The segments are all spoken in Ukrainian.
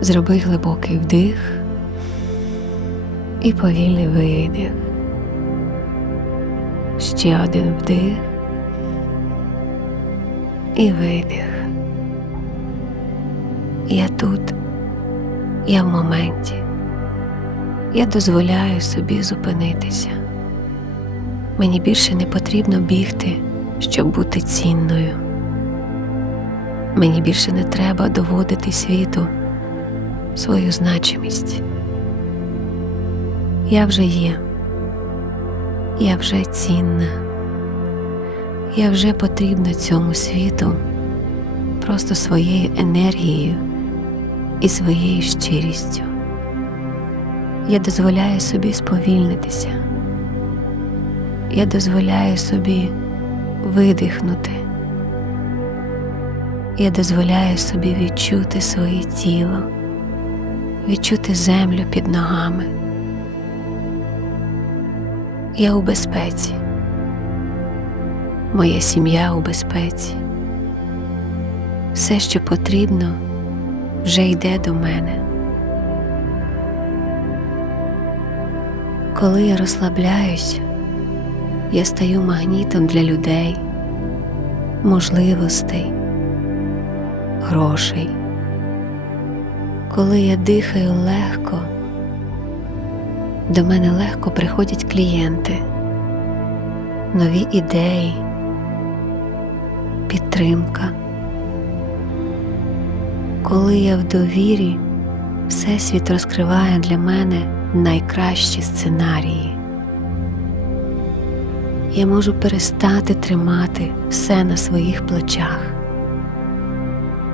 Зроби глибокий вдих і повільний видих. Ще один вдих і видих. Я тут, я в моменті. Я дозволяю собі зупинитися. Мені більше не потрібно бігти, щоб бути цінною. Мені більше не треба доводити світу свою значимість. Я вже є, я вже цінна, я вже потрібна цьому світу просто своєю енергією і своєю щирістю. Я дозволяю собі сповільнитися. Я дозволяю собі видихнути. Я дозволяю собі відчути своє тіло, відчути землю під ногами. Я у безпеці. Моя сім'я у безпеці. Все, що потрібно, вже йде до мене. Коли я розслабляюсь, я стаю магнітом для людей, можливостей, грошей. Коли я дихаю легко, до мене легко приходять клієнти, нові ідеї, підтримка. Коли я в довірі, Всесвіт розкриває для мене найкращі сценарії. Я можу перестати тримати все на своїх плечах.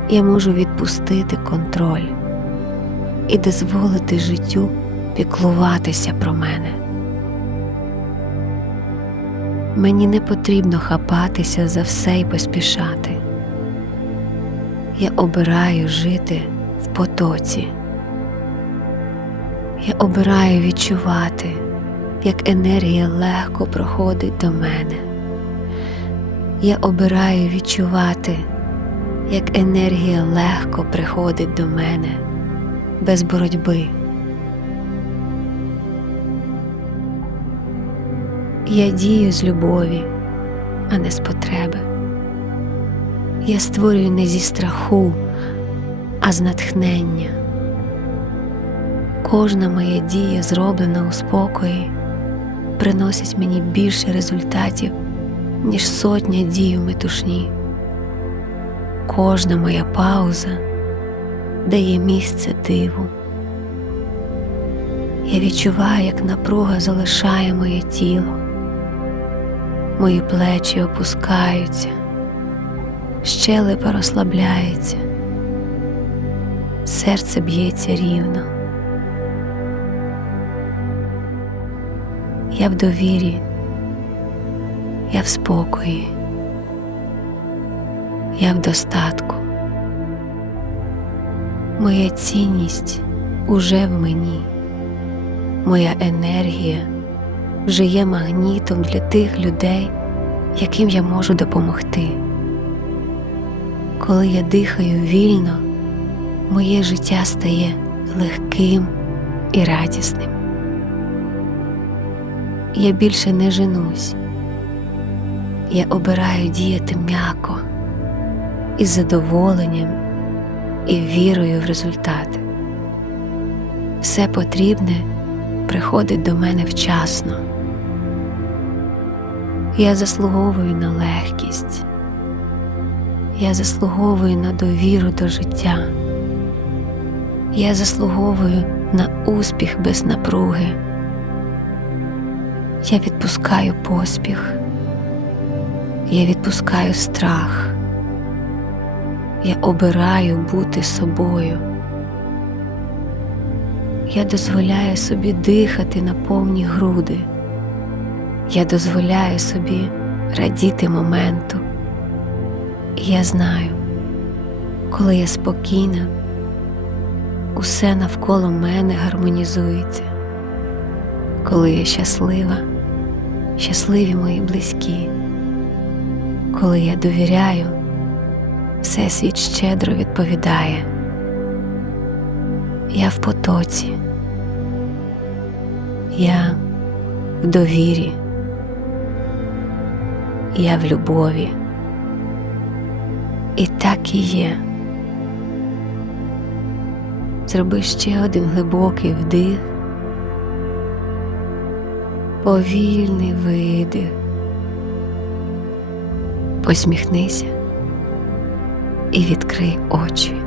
Я можу відпустити контроль і дозволити життю піклуватися про мене. Мені не потрібно хапатися за все і поспішати. Я обираю жити в потоці. Я обираю відчувати, як енергія легко проходить до мене. Я обираю відчувати, як енергія легко приходить до мене без боротьби. Я дію з любові, а не з потреби. Я створюю не зі страху, а з натхнення. Кожна моя дія, зроблена у спокої, приносить мені більше результатів, ніж сотня дій у метушні. Кожна моя пауза дає місце диву. Я відчуваю, як напруга залишає моє тіло, мої плечі опускаються, щелепа розслабляється, серце б'ється рівно. Я в довірі, я в спокої, я в достатку. Моя цінність уже в мені, моя енергія вже є магнітом для тих людей, яким я можу допомогти. Коли я дихаю вільно, моє життя стає легким і радісним. Я більше не женусь, я обираю діяти м'яко із задоволенням і вірою в результат. Все потрібне приходить до мене вчасно. Я заслуговую на легкість, я заслуговую на довіру до життя, я заслуговую на успіх без напруги. Я відпускаю поспіх, я відпускаю страх, я обираю бути собою. Я дозволяю собі дихати на повні груди. Я дозволяю собі радіти моменту. І я знаю, коли я спокійна, усе навколо мене гармонізується. Коли я щаслива, щасливі мої близькі. Коли я довіряю, Всесвіт щедро відповідає. Я в потоці. Я в довірі. Я в любові. І так і є. Зроби ще один глибокий вдих, повільний видих. Посміхнися і відкрий очі.